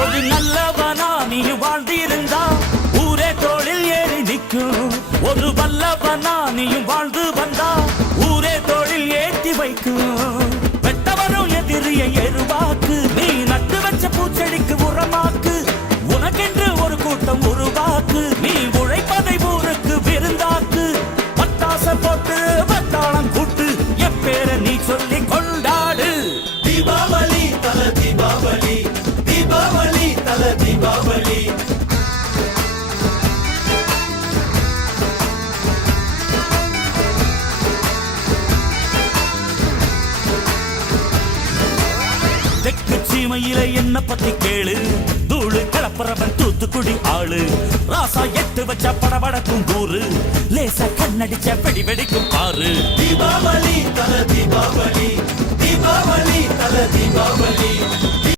ஒரு நல்லவனா நீ வாழ்ந்திருந்தா ஊரே தோளில் ஏறி நிற்கும். ஒரு வல்லவனா நீயும் வாழ்ந்து வந்தா ஊரே தோளில் ஏற்றி வைக்கும். வெட்டவரும் எதிரியை எருவாக்கு, நீ நட்டு வச்ச பூச்செடிக்கு உரமாக்கு. உனக்கென்று ஒரு கூட்டம் உருவாக்கு, நீ உழைப்பதை ஊருக்கு விருந்தாக்கு. பட்டாச போட்டு பட்டாளம் கூட்டு எப்பேர நீ சொல்லி கொண்டாடு. தீபாவளி தல தீபாவளி, தீபாவளி தல தீபாவளி. தெற்கு சீமையில என்ன பத்தி கேளு, தூளு கலப்புறவன் தூத்துக்குடி ஆளு. ராசா எட்டு வச்ச படபடக்கும் கூறு, லேசா கண்ணடிச்ச வெடி வெடிக்கும் பாரு. தீபாவளி தல தீபாவளி, தீபாவளி தல தீபாவளி.